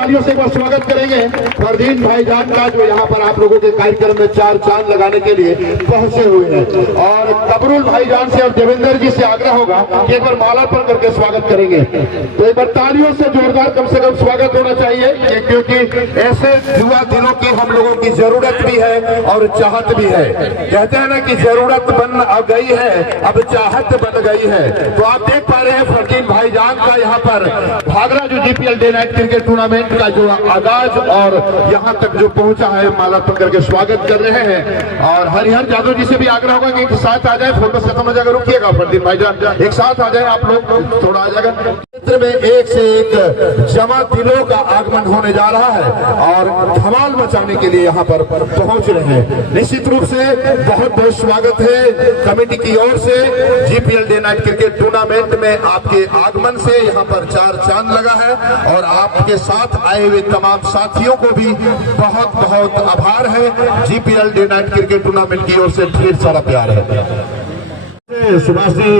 तालियों से एक बार स्वागत करेंगे फरदीन भाईजान का, जो यहाँ पर आप लोगों के कार्यक्रम में चार चांद लगाने के लिए पहुंचे हुए हैं। और कबरूल भाईजान से और देवेंद्र जी से आग्रह होगा कि एक बार मालार्पण करके स्वागत करेंगे। तो एक बार तालियों से जोरदार कम से कम स्वागत होना चाहिए, क्योंकि ऐसे युवा दिनों की हम लोगों की जरूरत भी है और चाहत भी है। कहते हैं ना कि जरूरत बन गई है, अब चाहत बन गई है। तो आप देख पा रहे हैं फरदीन भाईजान का यहाँ पर भागरा जो GPL day night cricket tournament का जो आगाज और यहाँ तक जो पहुंचा है, मालार्पण करके स्वागत कर रहे हैं। और हरिहर यादव जी से भी आग्रह होगा कि एक साथ आ जाए, फोटो सेशन हो जाएगा, रुकिएगा फरदीन भाईजान, एक साथ आ जाए आप लोग, थोड़ा आ जाएगा। क्षेत्र में एक से एक जमा दिलों का आगमन होने जा रहा है और धमाल मचाने के लिए यहाँ पर पहुंच रहे हैं। निश्चित रूप से बहुत बहुत स्वागत है कमेटी की ओर से। GPL day night cricket tournament में आपके आगमन से यहाँ पर चार चांद लगा है और आपके साथ आए हुए तमाम साथियों को भी बहुत बहुत आभार है। GPL day night cricket tournament की ओर से ढेर सारा प्यार है। सुभाष जी,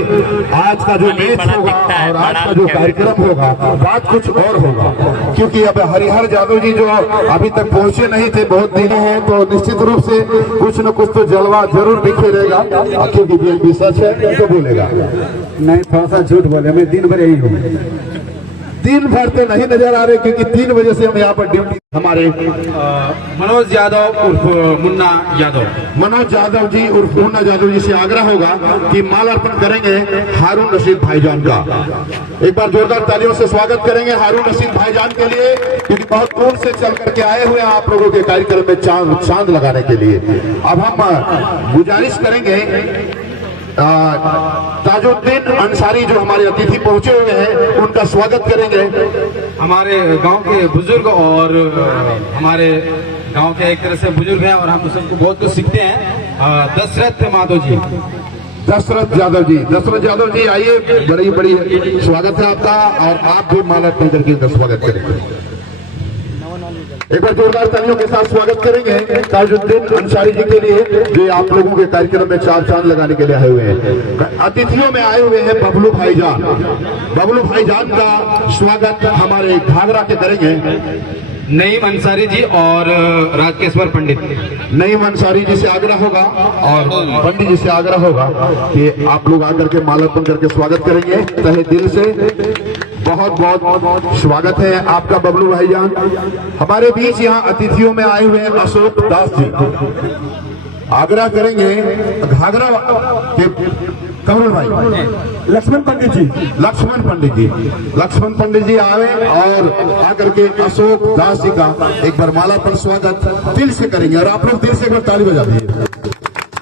आज का जो मैच होगा और आज का जो कार्यक्रम होगा बात कुछ और होगा, क्योंकि अब हरिहर यादव जी जो अभी तक पहुंचे नहीं थे, बहुत दिन हैं, तो निश्चित रूप से कुछ न कुछ तो जलवा जरूर बिखेरेगा, क्योंकि भी सच है तो बोलेगा नहीं, थोड़ा सा झूठ बोले, मैं दिन भर यही हूँ। दिन भर तो नहीं नजर आ रहे, क्योंकि 3 बजे से हम यहाँ पर ड्यूटी। हमारे मनोज यादव उर्फ मुन्ना यादव, मनोज यादव जी उर्फ मुन्ना यादव जी से आग्रह होगा कि मालार्पण करेंगे हारून रशीद भाईजान का। एक बार जोरदार तालियों से स्वागत करेंगे हारून रशीद भाईजान के लिए, क्योंकि बहुत दूर से चल करके आए हुए हैं आप लोगों के कार्यक्रम में चांद लगाने के लिए। अब हम गुजारिश करेंगे ताजुद्दीन अंसारी जो हमारे अतिथि पहुंचे हुए हैं, उनका स्वागत करेंगे। हमारे गांव के बुजुर्ग और हमारे गांव के एक तरह से बुजुर्ग हैं और हम सबको बहुत कुछ सीखते हैं। दशरथ यादव जी, दशरथ यादव जी, दशरथ यादव जी आइए, बड़ी बड़ी स्वागत है आपका। और आप भी मालार्पण करके इनका स्वागत करेंगे। एक बार जोरदार तालियों के साथ स्वागत करेंगे ताजुद्दीन अंसारी जी के लिए, जो आप लोगों के कार्यक्रम में चार चांद लगाने के लिए आए हुए हैं। अतिथियों में आए हुए हैं बबलू भाईजान। बबलू भाईजान का स्वागत हमारे घाघरा के करेंगे नईम अंसारी जी और राजकेश्वर पंडित। नईम अंसारी जी से आग्रह होगा और पंडित जी से आग्रह होगा कि आप लोग आकर के मालार्पण करके स्वागत करेंगे। तहे दिल से बहुत बहुत स्वागत है आपका बबलू भाईजान। हमारे बीच यहाँ अतिथियों में आए हुए हैं अशोक दास जी। आग्रह करेंगे घाघरा के कमल भाई, लक्ष्मण पंडित जी, लक्ष्मण पंडित जी, लक्ष्मण पंडित जी आवे और आकर के अशोक दास जी का एक बार मालार्पण स्वागत दिल से करेंगे। और आप लोग दिल से एक बार ताली बजा दीजिए।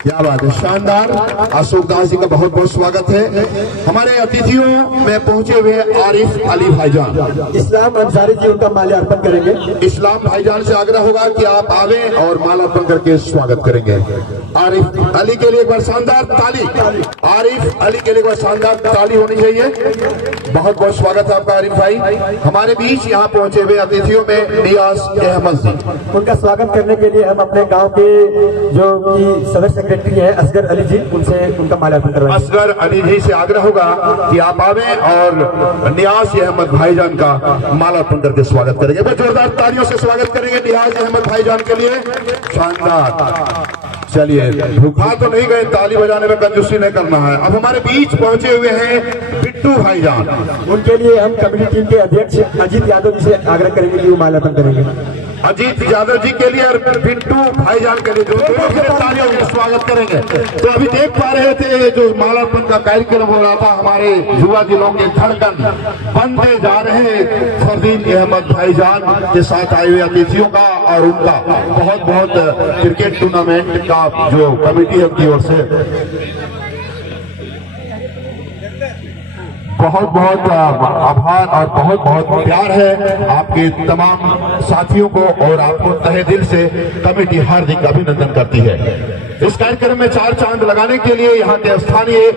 क्या बात है, शानदार। अशोक दास जी का बहुत बहुत स्वागत है। हमारे अतिथियों में पहुंचे हुए आरिफ अली भाईजान। इस्लाम अंसारी जी उनका माल्यार्पण करेंगे। इस्लाम भाईजान से आग्रह होगा कि आप आवे और मालार्पण करके स्वागत करेंगे। आरिफ अली के लिए एक बार शानदार ताली, आरिफ अली के लिए एक बार शानदार ताली होनी चाहिए। बहुत बहुत स्वागत है आपका आरिफ भाई। हमारे बीच यहाँ पहुंचे हुए अतिथियों में नियाज अहमद जी। उनका स्वागत करने के लिए हम अपने गांव के जो की सदस्य सेक्रेटरी है असगर अली जी, उनसे उनका माल्यार्पण करवाएंगे। असगर अली जी से आग्रह होगा कि आप आवे और नियाज अहमद भाईजान का मालार्पण करके स्वागत करेंगे। बहुत जोरदार तालियों से स्वागत करेंगे नियाज अहमद भाईजान के लिए। शानदार। चलिए, भूखा तो नहीं गए, ताली बजाने में कंजूसी नहीं करना है। अब हमारे बीच पहुंचे हुए हैं बिट्टू भाईजान। उनके लिए हम कमेटी टीम के अध्यक्ष अजीत यादव जी से आग्रह करेंगे कि वो माल्यार्पण करेंगे। अजीत यादव जी के लिए और बिट्टू भाईजान के लिए जो तालियों से स्वागत करेंगे। तो अभी देख पा रहे थे जो मालार्पण का कार्यक्रम हो रहा था, हमारे युवा दिलों के धड़कन बनते जा रहे फरदीन अहमद भाईजान के साथ आए हुए अतिथियों का और उनका बहुत बहुत क्रिकेट टूर्नामेंट का जो कमेटी है उनकी ओर से बहुत बहुत आभार और बहुत बहुत प्यार है आपके तमाम साथियों को, और आपको तहे दिल से कमेटी हार्दिक अभिनंदन करती है। इस कार्यक्रम में 4 चांद लगाने के लिए यहाँ के स्थानीय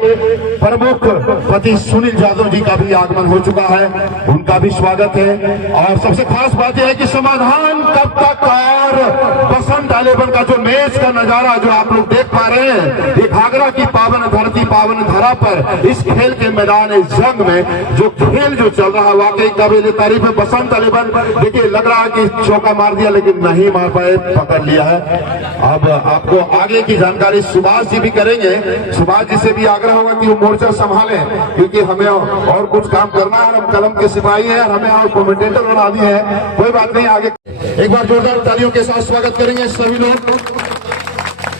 प्रमुख पति सुनील यादव जी का भी आगमन हो चुका है, उनका भी स्वागत है। और सबसे खास बात यह है कि समाधान कब तक और बसंत 11 का जो मैच का नजारा जो आप लोग देख पा रहे हैं, ये घाघरा की पावन धरती पावन धरा पर इस खेल के मैदान इस जंग में जो खेल जो चल रहा है, वाकई काबिल तारीफ है। बसंत 11 देखिए लग रहा है कि चौका मार दिया लेकिन नहीं मार पाए, पकड़ लिया है। अब आपको आगे की जानकारी सुभाष जी भी करेंगे। सुभाष जी से भी आग्रह होगा कि वो मोर्चा संभाले, क्योंकि हमें और कुछ काम करना है। हम कलम के सिपाही हैं और हमें और कमेंटेटर बना दिए हैं। कोई बात नहीं, आगे एक बार जोरदार तालियों के साथ स्वागत करेंगे सभी लोग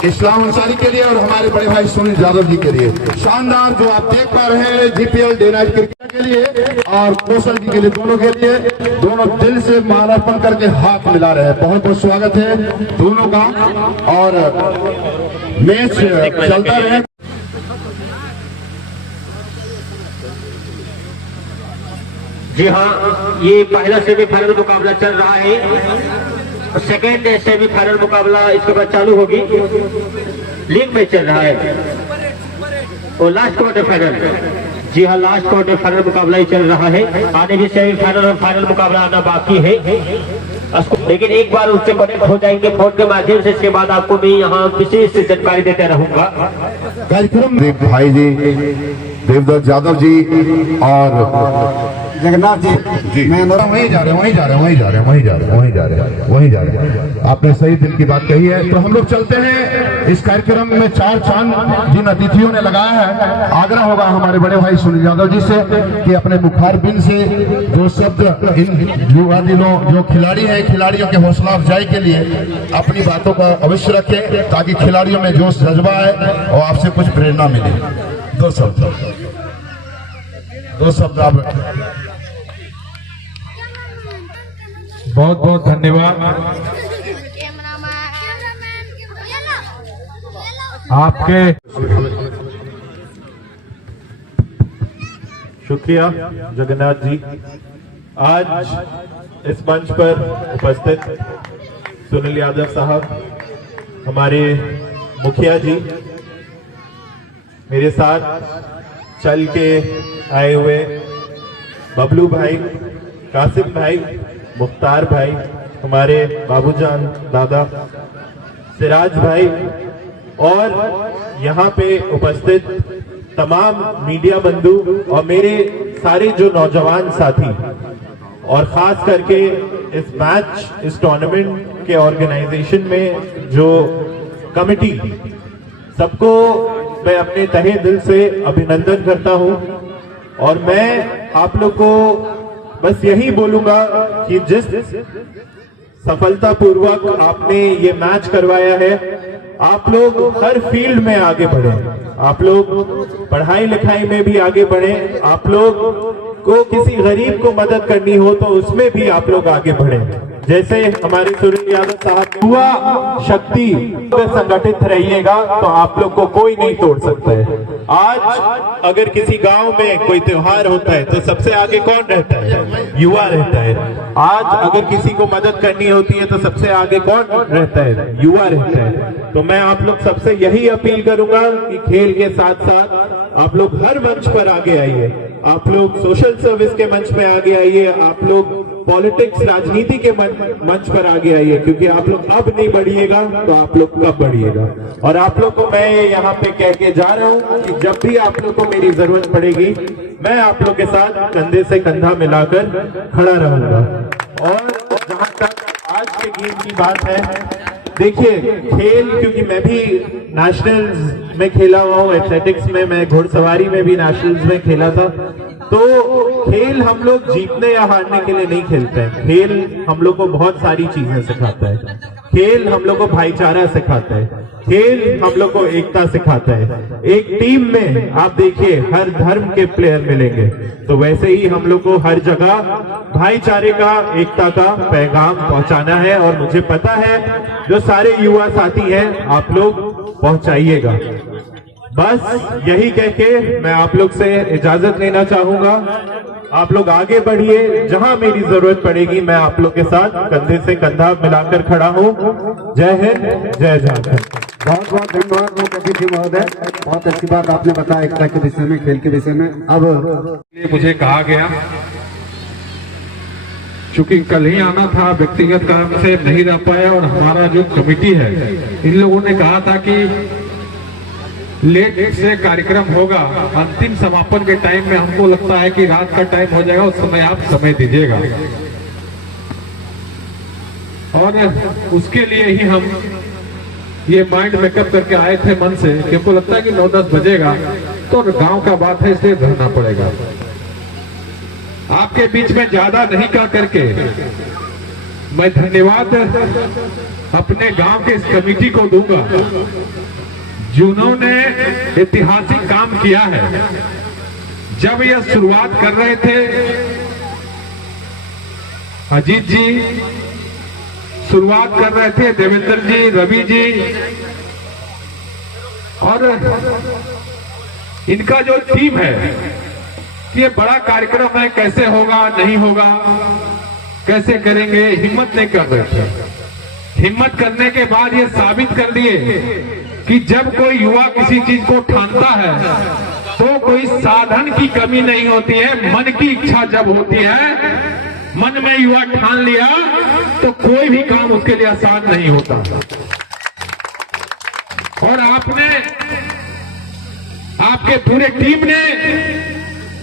इस्लाम अंसारी के लिए और हमारे बड़े भाई सुनील यादव जी के लिए। शानदार जो आप देख पा रहे हैं जीपीएल डे नाइट क्रिकेट के लिए और कौशल जी के लिए, दोनों के लिए, दोनों दिल से मालार्पण करके हाथ मिला रहे हैं। बहुत बहुत स्वागत है दोनों का और मैच चलता रहे। जी हाँ, ये पहला सेमीफाइनल मुकाबला चल रहा है। सेकेंड सेमीफाइनल मुकाबला इसके बाद चालू होगी। लीग में चल रहा है और लास्ट क्वार्टर फाइनल, जी हाँ लास्ट क्वार्टर फाइनल मुकाबला ही चल रहा है। आने भी सेमीफाइनल और फाइनल मुकाबला आना बाकी है, लेकिन एक बार उससे कनेक्ट हो जाएंगे फोन के माध्यम से। इसके बाद आपको मैं यहाँ विशेष जानकारी देते रहूंगा। कार्यक्रम भाई जी देवदत्त यादव जी और जगन्नाथ जी मैं वहीं जा रहे हैं। आपने सही दिल की बात कही है। तो हम लोग चलते हैं इस कार्यक्रम में 4 चांद जिन अतिथियों ने लगाया है। आग्रह होगा हमारे बड़े भाई सुनील यादव जी से कि अपने मुखारबिन से जो शब्द इन युवा दिनों जो खिलाड़ी हैं, खिलाड़ियों के हौसला अफजाई के लिए अपनी बातों का अवश्य रखें, ताकि खिलाड़ियों में जोश जज्बा आए और आपसे कुछ प्रेरणा मिले। दो शब्द आप बहुत बहुत धन्यवाद आपके। शुक्रिया जगन्नाथ जी। आज इस मंच पर उपस्थित सुनील यादव साहब, हमारे मुखिया जी, मेरे साथ चल के आए हुए बबलू भाई, कासिम भाई, मुख्तार भाई, हमारे बाबूजान दादा, सिराज भाई और यहाँ पे उपस्थित तमाम मीडिया बंधु और मेरे सारे जो नौजवान साथी, और खास करके इस मैच, इस टूर्नामेंट के ऑर्गेनाइजेशन में जो कमेटी, सबको मैं अपने तहे दिल से अभिनंदन करता हूं। और मैं आप लोग को बस यही बोलूंगा कि जिस सफलतापूर्वक आपने ये मैच करवाया है, आप लोग हर फील्ड में आगे बढ़े, आप लोग पढ़ाई लिखाई में भी आगे बढ़े, आप लोग को किसी गरीब को मदद करनी हो तो उसमें भी आप लोग आगे बढ़े। जैसे हमारे सुनील यादव साहब, युवा शक्ति संगठित रहिएगा तो आप लोग को कोई नहीं तोड़ सकता है। आज अगर किसी गांव में कोई त्योहार होता है तो सबसे आगे कौन रहता है? युवा रहता है। आज अगर किसी को मदद करनी होती है तो सबसे आगे कौन रहता है? युवा रहता है। तो मैं आप लोग सबसे यही अपील करूंगा कि खेल के साथ साथ आप लोग हर मंच पर आगे आइए, आप लोग सोशल सर्विस के मंच में आगे आइए, आप लोग पॉलिटिक्स, राजनीति के मंच पर आगे आइए, क्योंकि आप लोग अब नहीं बढ़िएगा तो आप लोग कब बढ़िएगा। और आप लोग को मैं यहाँ पे कह के जा रहा हूँ कि जब भी आप लोग को मेरी जरूरत पड़ेगी, मैं आप लोग के साथ कंधे से कंधा मिलाकर खड़ा रहूंगा। और जहाँ तक आज के गेम की बात है, देखिए खेल, क्योंकि मैं भी नेशनल्स में खेला हुआ हूँ, एथलेटिक्स में, मैं घुड़सवारी में भी नेशनल्स में खेला था। तो खेल हम लोग जीतने या हारने के लिए नहीं खेलते हैं। खेल हम लोग को बहुत सारी चीजें सिखाता है। खेल हम लोग को भाईचारा सिखाता है। खेल हम लोग को एकता सिखाता है। एक टीम में आप देखिए हर धर्म के प्लेयर मिलेंगे, तो वैसे ही हम लोग को हर जगह भाईचारे का, एकता का पैगाम पहुंचाना है। और मुझे पता है जो सारे युवा साथी हैं आप लोग पहुंचाइएगा। बस यही कह के मैं आप लोग से इजाजत लेना चाहूंगा। आप लोग आगे बढ़िए, जहां मेरी जरूरत पड़ेगी मैं आप लोग के साथ कंधे से कंधा मिलाकर खड़ा हूं। जय हिंद, जय झारखंड। बहुत बहुत धन्यवाद मुख्य जी महोदय, बहुत अच्छी बात आपने बताया एकता के विषय में, खेल के विषय में। अब मुझे कहा गया, चूंकि कल ही आना था, व्यक्तिगत काम से नहीं रह पाया, और हमारा जो कमेटी है इन लोगों ने कहा था कि लेट से कार्यक्रम होगा, अंतिम समापन के टाइम में हमको लगता है कि रात का टाइम हो जाएगा, उस समय आप समय दीजिएगा। और उसके लिए ही हम ये माइंड मेकअप करके आए थे मन से, कि हमको लगता है कि 9-10 बजेगा, तो गांव का बात है इसलिए रहना पड़ेगा। आपके बीच में ज्यादा नहीं कह करके मैं धन्यवाद अपने गांव के इस कमेटी को दूंगा, जिन्होंने ऐतिहासिक काम किया है। जब यह शुरुआत कर रहे थे अजीत जी, शुरुआत कर रहे थे देवेंद्र जी, रवि जी, और इनका जो टीम है कि ये बड़ा कार्यक्रम है, कैसे होगा, नहीं होगा, कैसे करेंगे, हिम्मत नहीं कर रहे थे। हिम्मत करने के बाद ये साबित कर दिए कि जब कोई युवा किसी चीज को ठानता है तो कोई साधन की कमी नहीं होती है, मन की इच्छा जब होती है, मन में युवा ठान लिया तो कोई भी काम उसके लिए आसान नहीं होता। और आपने, आपके पूरे टीम ने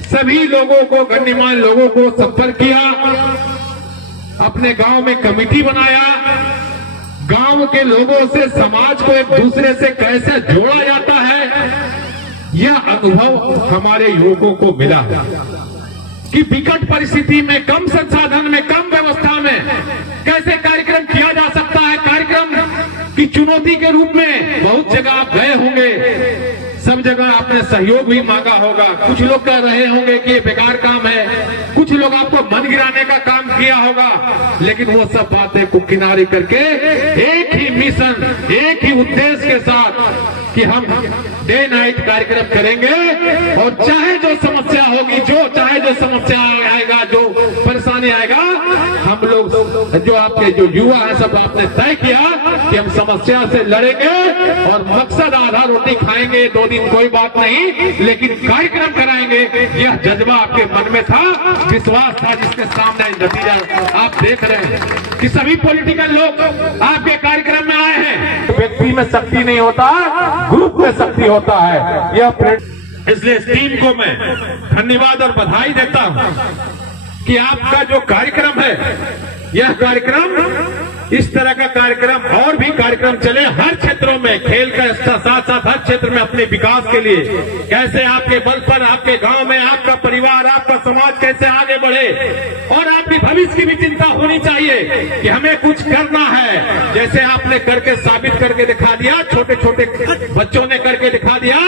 सभी लोगों को, गणमान्य लोगों को संपर्क किया, अपने गांव में कमेटी बनाया, गांव के लोगों से समाज को एक दूसरे से कैसे जोड़ा जाता है, यह अनुभव हमारे युवकों को मिला कि विकट परिस्थिति में, कम संसाधन में, कम व्यवस्था में कैसे कार्यक्रम किया जा सकता है। कार्यक्रम की चुनौती के रूप में बहुत जगह आप गए होंगे, सब जगह आपने सहयोग भी मांगा होगा। कुछ लोग कह रहे होंगे कि ये बेकार काम है, कुछ लोग आपको मन गिराने का काम किया होगा, लेकिन वो सब बातें को किनारे करके एक ही मिशन, एक ही उद्देश्य के साथ कि हम डे नाइट कार्यक्रम करेंगे, और चाहे जो समस्या होगी, चाहे जो समस्या आएगा, जो परेशानी आएगा, हम लोग जो आपके जो युवा है सब आपने तय किया कि हम समस्या से लड़ेंगे और मकसद आधा रोटी खाएंगे, 2 दिन कोई बात नहीं, लेकिन कार्यक्रम कराएंगे। यह जज्बा आपके मन में था, विश्वास था, जिसके सामने नतीजा आप देख रहे हैं कि सभी पॉलिटिकल लोग आपके कार्यक्रम में आए हैं। व्यक्ति में शक्ति नहीं होता, ग्रुप में शक्ति होता है। यह इसलिए इस टीम को मैं धन्यवाद और बधाई देता हूं कि आपका जो कार्यक्रम है, यह कार्यक्रम, इस तरह का कार्यक्रम और भी कार्यक्रम चले हर क्षेत्रों में, खेल का साथ साथ हर क्षेत्र में अपने विकास के लिए कैसे आपके बल पर, आपके गांव में आपका परिवार, आपका समाज कैसे आगे बढ़े, और आपकी भविष्य की भी चिंता होनी चाहिए कि हमें कुछ करना है। जैसे आपने करके साबित करके दिखा दिया, छोटे छोटे बच्चों ने करके दिखा दिया,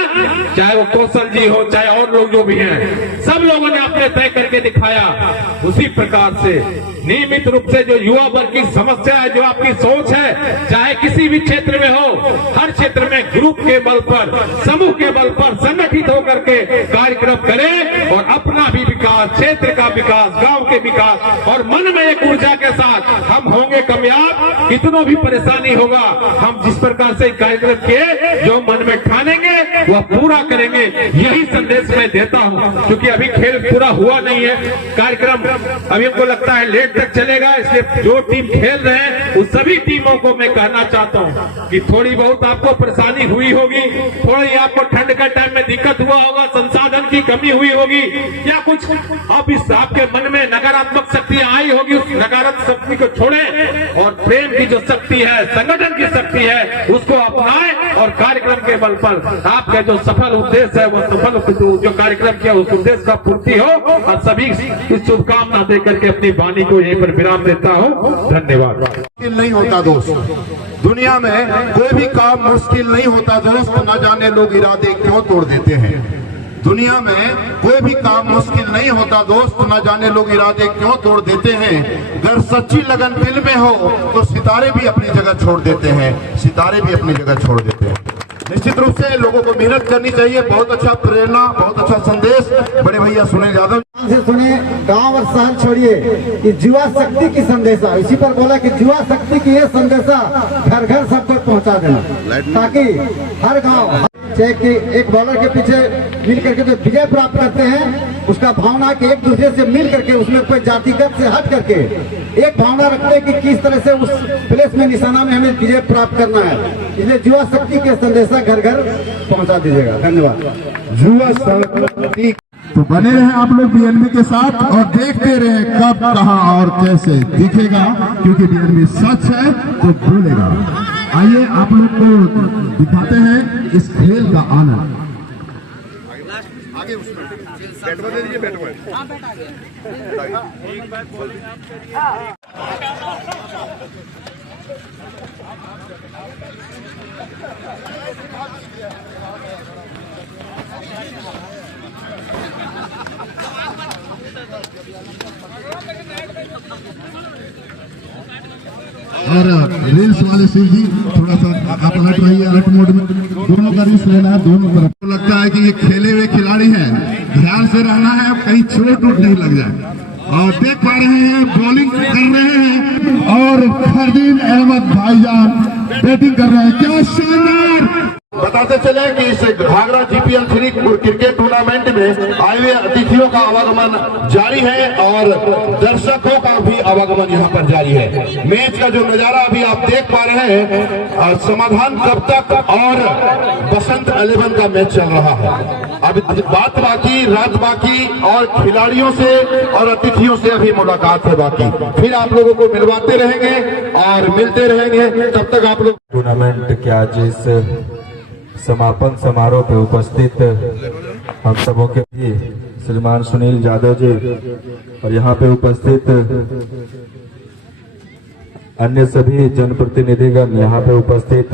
चाहे वो कौशल जी हो, चाहे और लोग जो भी हैं, सब लोगों ने अपने तय करके दिखाया। उसी प्रकार से नियमित रूप से जो युवा वर्ग की समस्या है, जो आपकी सोच है, चाहे किसी भी क्षेत्र में हो, हर क्षेत्र में ग्रुप के बल पर, समूह के बल पर संगठित होकर के कार्यक्रम करें और अपना भी विकास, क्षेत्र का विकास, गांव के विकास, और मन में एक ऊर्जा के साथ हम होंगे कामयाब। कितनों भी परेशानी होगा, हम जिस प्रकार से कार्यक्रम किए, जो मन में ठानेंगे वह पूरा करेंगे, यही संदेश मैं देता हूं। क्योंकि अभी खेल पूरा हुआ नहीं है, कार्यक्रम अभी हमको लगता है लेट तक चलेगा, इसलिए जो टीम खेल रहे हैं उन सभी टीमों को मैं कहना चाहता हूं कि थोड़ी बहुत आपको परेशानी हुई होगी, थोड़ी आपको ठंड का टाइम में दिक्कत हुआ होगा, संसाधन की कमी हुई होगी, या कुछ अब इस आपके मन में नकारात्मक शक्तियां आई होगी, उस नकारात्मक शक्ति को छोड़ें और प्रेम की जो शक्ति है, संगठन की शक्ति है, उसको अपनाएं और कार्यक्रम के बल पर आपका जो सफल उद्देश्य है, वो सफल जो कार्यक्रम किया उस उद्देश्य का पूर्ति हो, और सभी इस शुभकामना देकर के अपनी वाणी को यहीं पर विराम देता हूं। धन्यवाद। मुश्किल नहीं होता दोस्त, दुनिया में कोई भी काम मुश्किल नहीं होता दोस्त, न जाने लोग इरादे क्यों तोड़ देते हैं। दुनिया में कोई भी काम मुश्किल नहीं होता दोस्त, न जाने लोग इरादे क्यों तोड़ देते हैं। अगर सच्ची लगन दिल में हो तो सितारे भी अपनी जगह छोड़ देते हैं, सितारे भी अपनी जगह छोड़ देते हैं। निश्चित रूप से लोगों को मेहनत करनी चाहिए। बहुत अच्छा प्रेरणा, बहुत अच्छा संदेश बड़े भैया सुनील यादव से सुने। गांव और शहर छोड़िए कि युवा शक्ति की संदेशा, इसी पर बोला कि युवा शक्ति की ये संदेशा घर घर सब तक पहुंचा देना, ताकि हर गांव चाहे कि एक बॉलर के पीछे मिल करके जो विजय प्राप्त करते हैं, उसका भावना कि एक दूसरे से मिल करके उसमें कोई जातिगत से हट करके एक भावना रखते हैं कि किस तरह से उस प्लेस में निशाना में हमें विजय प्राप्त करना है। इसलिए युवा शक्ति के संदेशा घर घर पहुंचा दीजिएगा। धन्यवाद। युवा शक्ति तो बने रहे आप लोग बीएनबी के साथ और देखते रहे कब कहां और कैसे दिखेगा, क्योंकि बीएनबी सच है तो बोलेगा। आइए आप लोग को दिखाते हैं इस खेल का आनंद। और रील्स वाले शिव जी थोड़ा सा आप अलर्ट रहिए, अलर्ट मोड में दोनों का रील्स लेना है, दोनों तरफ। तो लगता है कि ये खेले हुए खिलाड़ी हैं, ध्यान से रहना है, कहीं चोट वोट नहीं लग जाए। और देख पा रहे हैं बॉलिंग कर रहे हैं और फरदीन अहमद भाईजान बैटिंग कर रहे हैं। क्या शानदार! बताते चले कि इस घाघरा GPL 3 क्रिकेट टूर्नामेंट में आए हुए अतिथियों का आवागमन जारी है और दर्शकों का भी आवागमन यहाँ पर जारी है। मैच का जो नजारा अभी आप देख पा रहे हैं, समाधान कब तक और बसंत 11 का मैच चल रहा है। अब बात बाकी, रात बाकी और खिलाड़ियों से और अतिथियों से अभी मुलाकात है बाकी। फिर आप लोगों को मिलवाते रहेंगे और मिलते रहेंगे। तब तक आप लोग टूर्नामेंट के आज इस समापन समारोह पे उपस्थित हम सबों के भी श्रीमान सुनील यादव जी और यहाँ पे उपस्थित अन्य सभी जनप्रतिनिधिगण, यहाँ पे उपस्थित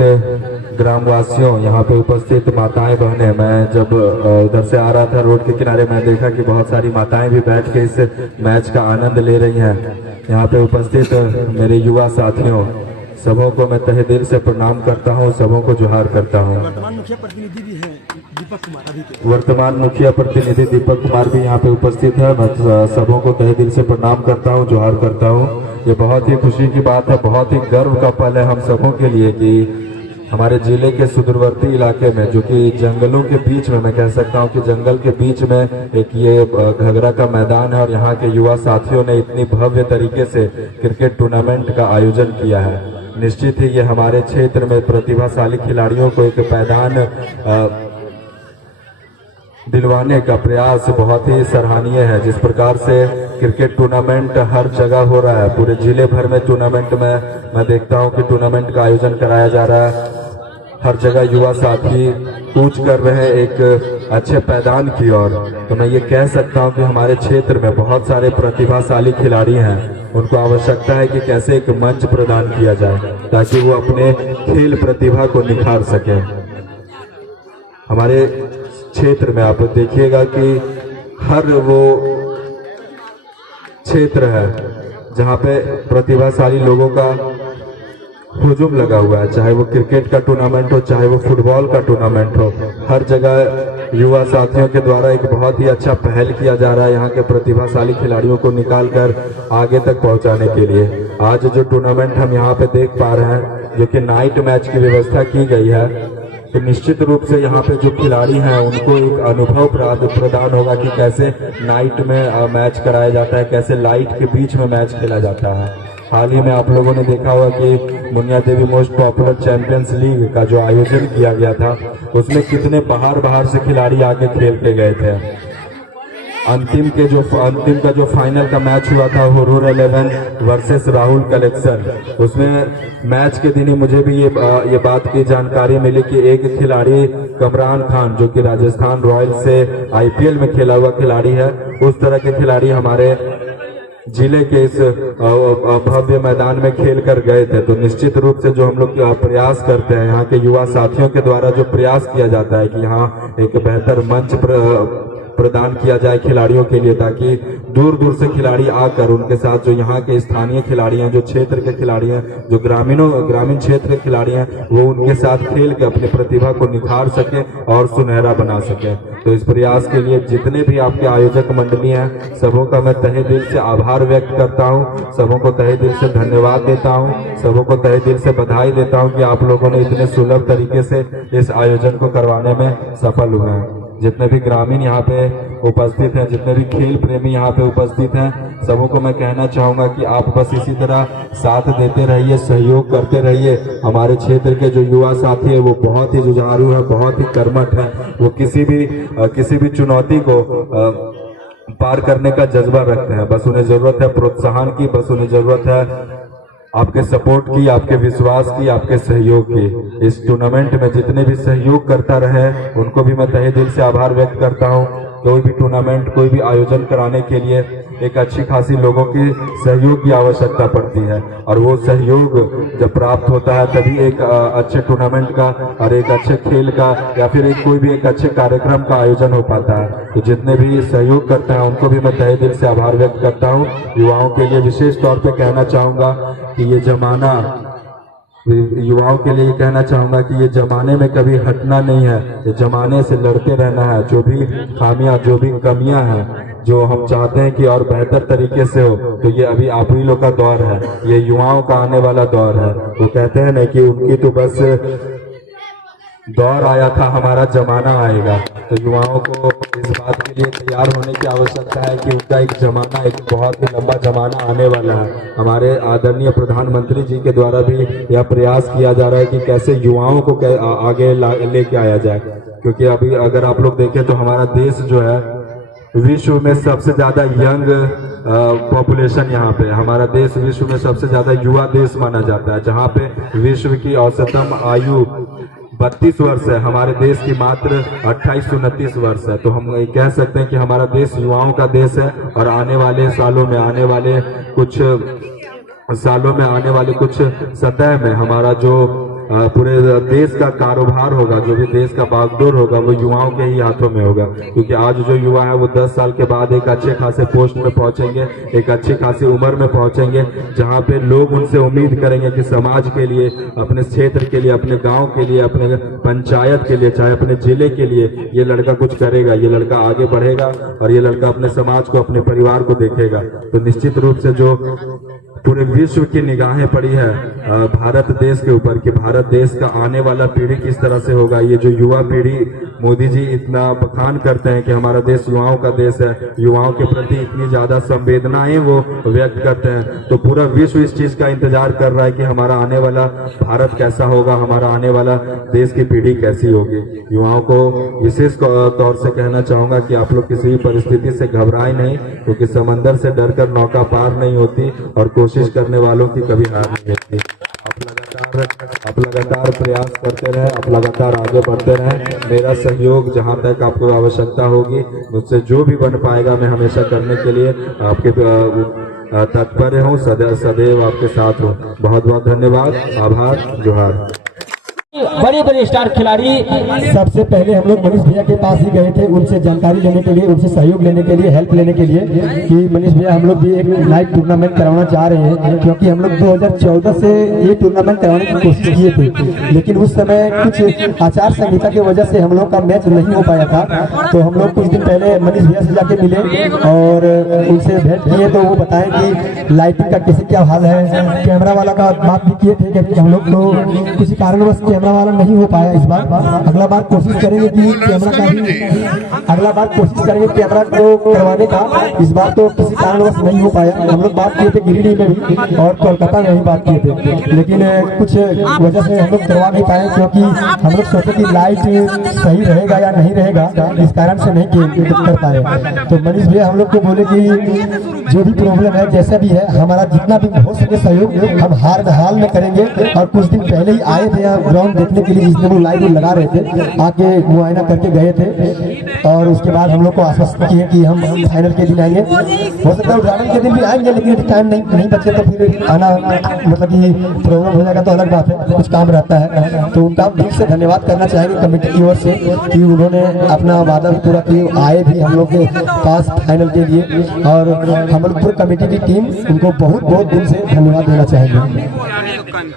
ग्रामवासियों, यहाँ पे उपस्थित माताएं बहनें। मैं जब उधर से आ रहा था रोड के किनारे, मैं देखा कि बहुत सारी माताएं भी बैठ के इस मैच का आनंद ले रही हैं। यहाँ पे उपस्थित मेरे युवा साथियों, सबों को मैं तहे दिल से प्रणाम करता हूँ, सबों को जोहार करता हूँ। वर्तमान मुखिया प्रतिनिधि दीपक कुमार भी यहाँ पे उपस्थित है। मैं सबों को तहे दिल से प्रणाम करता हूँ, जोहार करता हूँ। ये बहुत ही खुशी की बात है, बहुत ही गर्व का पल है हम सबों के लिए कि हमारे जिले के सुदूरवर्ती इलाके में, जो कि जंगलों के बीच में, मैं कह सकता हूँ कि जंगल के बीच में एक ये घाघरा का मैदान है और यहाँ के युवा साथियों ने इतनी भव्य तरीके से क्रिकेट टूर्नामेंट का आयोजन किया है। निश्चित ही ये हमारे क्षेत्र में प्रतिभाशाली खिलाड़ियों को एक मैदान दिलवाने का प्रयास बहुत ही सराहनीय है। जिस प्रकार से क्रिकेट टूर्नामेंट हर जगह हो रहा है, पूरे जिले भर में टूर्नामेंट में मैं देखता हूं कि टूर्नामेंट का आयोजन कराया जा रहा है। हर जगह युवा साथी कूच कर रहे हैं एक अच्छे पैदान की ओर। तो मैं ये कह सकता हूं कि हमारे क्षेत्र में बहुत सारे प्रतिभाशाली खिलाड़ी हैं, उनको आवश्यकता है कि कैसे एक मंच प्रदान किया जाए ताकि वो अपने खेल प्रतिभा को निखार सके। हमारे क्षेत्र में आप देखिएगा कि हर वो क्षेत्र है जहाँ पे प्रतिभाशाली लोगों का हुजूम लगा हुआ है, चाहे वो क्रिकेट का टूर्नामेंट हो, चाहे वो फुटबॉल का टूर्नामेंट हो। हर जगह युवा साथियों के द्वारा एक बहुत ही अच्छा पहल किया जा रहा है यहाँ के प्रतिभाशाली खिलाड़ियों को निकाल कर आगे तक पहुँचाने के लिए। आज जो टूर्नामेंट हम यहाँ पे देख पा रहे हैं, जो कि नाइट मैच की व्यवस्था की गई है, तो निश्चित रूप से यहाँ पे जो खिलाड़ी हैं उनको एक अनुभव प्रदान होगा कि कैसे नाइट में मैच कराया जाता है, कैसे लाइट के बीच में मैच खेला जाता है। हाल ही में आप लोगों ने देखा होगा कि मुनिया देवी मोस्ट पॉपुलर चैंपियंस लीग का जो आयोजन किया गया था, उसमें कितने बाहर से खिलाड़ी आके खेल के गए थे। अंतिम का जो फाइनल का मैच हुआ था हुरूर 11 वर्सेस राहुल कलेक्शन, उसमें मैच के दिन ही मुझे भी ये बात की जानकारी मिली कि एक खिलाड़ी कमरान खान, जो कि राजस्थान रॉयल्स से IPL में खेला हुआ खिलाड़ी है, उस तरह के खिलाड़ी हमारे जिले के इस भव्य मैदान में खेल कर गए थे। तो निश्चित रूप से जो हम लोग प्रयास करते हैं, यहाँ के युवा साथियों के द्वारा जो प्रयास किया जाता है कि यहाँ एक बेहतर मंच प्रदान किया जाए खिलाड़ियों के लिए, ताकि दूर दूर से खिलाड़ी आकर उनके साथ जो यहाँ के स्थानीय खिलाड़ी हैं, जो क्षेत्र के खिलाड़ी हैं, जो ग्रामीण क्षेत्र के खिलाड़ी हैं, वो उनके साथ खेल के अपनी प्रतिभा को निखार सके और सुनहरा बना सके। तो इस प्रयास के लिए जितने भी आपके आयोजक मंडली हैं, सबों का मैं तहे दिल से आभार व्यक्त करता हूँ, सबों को तहे दिल से धन्यवाद देता हूँ, सबों को तहे दिल से बधाई देता हूँ कि आप लोगों ने इतने सुलभ तरीके से इस आयोजन को करवाने में सफल हुए हैं। जितने भी ग्रामीण यहाँ पे उपस्थित हैं, जितने भी खेल प्रेमी यहाँ पे उपस्थित हैं, सबों को मैं कहना चाहूँगा कि आप बस इसी तरह साथ देते रहिए, सहयोग करते रहिए। हमारे क्षेत्र के जो युवा साथी है वो बहुत ही जुझारू है, बहुत ही कर्मठ है, वो किसी भी चुनौती को पार करने का जज्बा रखते हैं। बस उन्हें जरूरत है प्रोत्साहन की, बस उन्हें जरूरत है आपके सपोर्ट की, आपके विश्वास की, आपके सहयोग की। इस टूर्नामेंट में जितने भी सहयोग करता रहे उनको भी मैं तहे दिल से आभार व्यक्त करता हूं। कोई भी टूर्नामेंट, कोई भी आयोजन कराने के लिए एक अच्छी खासी लोगों की सहयोग की आवश्यकता पड़ती है, और वो सहयोग जब प्राप्त होता है तभी एक अच्छे टूर्नामेंट का और एक अच्छे खेल का या फिर कोई भी एक अच्छे कार्यक्रम का आयोजन हो पाता है। तो जितने भी सहयोग करते हैं उनको भी मैं तहे दिल से आभार व्यक्त करता हूँ। युवाओं के लिए विशेष तौर पे कहना चाहूँगा कि ये जमाना, युवाओं के लिए कहना चाहूँगा कि ये जमाने में कभी हटना नहीं है, ये जमाने से लड़ते रहना है। जो भी खामियां, जो भी कमियां हैं, जो हम चाहते हैं कि और बेहतर तरीके से हो, तो ये अभी आप ही लोग का दौर है, ये युवाओं का आने वाला दौर है। वो कहते हैं ना कि उनकी तो बस दौर आया था, हमारा जमाना आएगा। तो युवाओं को इस बात के लिए तैयार होने की आवश्यकता है कि उनका एक जमाना, एक बहुत ही लंबा जमाना आने वाला है। हमारे आदरणीय प्रधानमंत्री जी के द्वारा भी यह प्रयास किया जा रहा है कि कैसे युवाओं को आगे लेके आया जाए, क्योंकि अभी अगर आप लोग देखें तो हमारा देश जो है विश्व में सबसे ज्यादा यंग पॉपुलेशन, यहाँ पे हमारा देश विश्व में सबसे ज्यादा युवा देश माना जाता है, जहाँ पे विश्व की औसतम आयु 32 वर्ष है, हमारे देश की मात्र 28 से 29 वर्ष है। तो हम कह सकते हैं कि हमारा देश युवाओं का देश है, और आने वाले सालों में, आने वाले कुछ सतह में हमारा जो पूरे देश का कारोबार होगा, जो भी देश का बागडोर होगा, वो युवाओं के ही हाथों में होगा। क्योंकि आज जो युवा है वो 10 साल के बाद एक अच्छे खासे पोस्ट में पहुंचेंगे, एक अच्छी खासी उम्र में पहुंचेंगे, जहां पे लोग उनसे उम्मीद करेंगे कि समाज के लिए, अपने क्षेत्र के लिए, अपने गांव के लिए, अपने पंचायत के लिए, चाहे अपने जिले के लिए ये लड़का कुछ करेगा, ये लड़का आगे बढ़ेगा और ये लड़का अपने समाज को, अपने परिवार को देखेगा। तो निश्चित रूप से जो पूरे विश्व की निगाहें पड़ी है भारत देश के ऊपर कि भारत देश का आने वाला पीढ़ी किस तरह से होगा, ये जो युवा पीढ़ी मोदी जी इतना बखान करते हैं कि हमारा देश युवाओं का देश है, युवाओं के प्रति इतनी ज्यादा संवेदनाएं वो व्यक्त करते हैं, तो पूरा विश्व इस चीज का इंतजार कर रहा है कि हमारा आने वाला भारत कैसा होगा, हमारा आने वाला देश की पीढ़ी कैसी होगी। युवाओं को विशेष तौर से कहना चाहूंगा कि आप लोग किसी भी परिस्थिति से घबराए नहीं, क्योंकि समंदर से डरकर नौका पार नहीं होती और कोशिश करने वालों की कभी हार नहीं होती। आप लगातार प्रयास करते रहें, आप लगातार आगे बढ़ते रहें। मेरा सहयोग जहां तक आपको आवश्यकता होगी, मुझसे जो भी बन पाएगा मैं हमेशा करने के लिए आपके तत्पर हूँ, सदैव आपके साथ हूँ। बहुत बहुत धन्यवाद, आभार, जोहार। बड़े बड़े स्टार खिलाड़ी सबसे पहले हम लोग मनीष भैया के पास ही गए थे, उनसे जानकारी लेने के लिए, उनसे सहयोग लेने के लिए, हेल्प लेने के लिए कि मनीष भैया हम लोग भी एक लाइव टूर्नामेंट करवाना चाह रहे हैं, क्योंकि हम लोग 2014 से ये टूर्नामेंट करवाने की कोशिश किए थे, लेकिन उस समय कुछ आचार संहिता की वजह से हम लोग का मैच नहीं हो पाया था। तो हम लोग कुछ दिन पहले मनीष भैया से जाके मिले और उनसे भेंट किए, तो वो बताएं कि लाइटिंग का कैसे क्या हाल है, कैमरा वाला का बात भी किए थे, क्योंकि हम लोग तो किसी कारणवश कैमरा वाला नहीं हो पाया इस बार। अगला बार कोशिश करेंगे कि कैमरा का को करवाने का, इस बार तो किसी कारणवश नहीं हो पाया। हम लोग बात किए थे गिरिडीह में भी और कोलकाता में भी बात किए थे, लेकिन कुछ वजह से हम लोग करवा नहीं पाए, क्योंकि हम लोग सोचे कि लाइट सही रहेगा या नहीं रहेगा, इस कारण से नहीं कर पाए। तो मनीष भैया हम लोग को बोले कि जो भी प्रॉब्लम है, जैसा भी है, हमारा जितना भी हो सके सहयोग हम हाल में करेंगे। और कुछ दिन पहले ही आए थे यहाँ ग्राउंड देखने के लिए जितने लोग लाइव लगा रहे थे आके मुआयना करके गए थे और उसके बाद हम लोग को आश्वस्त किए कि हम फाइनल के दिन आएंगे। हो सकता है उद्घाटन के दिन भी आएंगे, लेकिन टाइम नहीं बचे तो फिर आना मतलब कि प्रॉब्लम हो जाएगा तो अलग बात है, कुछ काम रहता है। तो उनका दिल से धन्यवाद करना चाहेंगे कमेटी की ओर से कि उन्होंने अपना वादा पूरा किया, आए भी हम लोग के पास फाइनल के लिए, और हम लोग पूरी कमेटी की टीम उनको बहुत बहुत दिल से धन्यवाद देना चाहेंगे।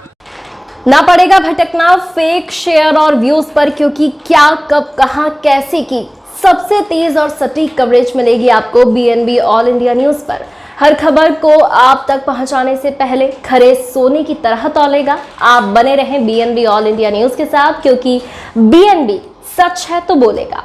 ना पड़ेगा भटकना फेक शेयर और व्यूज पर, क्योंकि क्या कब कहां कैसे की सबसे तेज और सटीक कवरेज मिलेगी आपको बीएनबी ऑल इंडिया न्यूज पर। हर खबर को आप तक पहुंचाने से पहले खरे सोने की तरह तौलेगा। आप बने रहें बीएनबी ऑल इंडिया न्यूज के साथ, क्योंकि बीएनबी सच है तो बोलेगा।